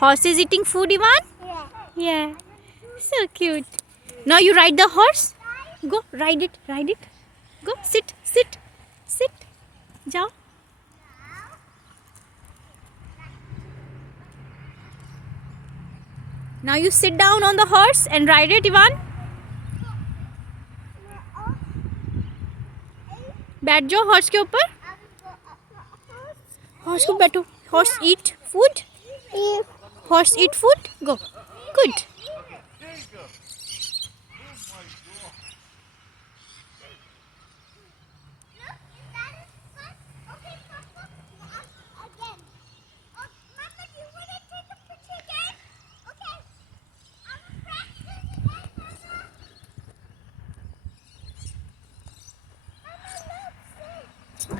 Horse is eating food, Ivan? Yeah. Yeah. So cute. Now you ride the horse. Go, ride it, ride it. Go, sit, sit, sit. Jao. Now you sit down on the horse and ride it, Ivan. बैठ जाओ horse के ऊपर. Horse को बैठो. Horse eat food. Horse eat food. Go. Good.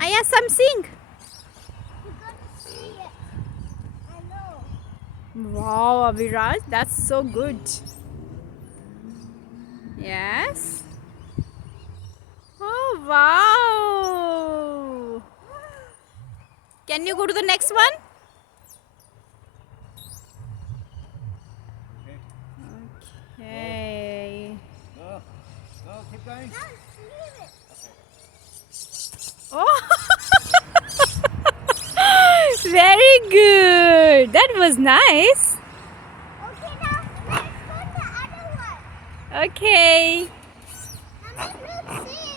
Aya, something. Wow, Aviraj, that's so good. Yes. Oh, wow. Can you go to the next one? Okay. Go, keep going. Oh. Very good. That was nice. Okay, now let's go to the other one. Okay. Mama, look, see.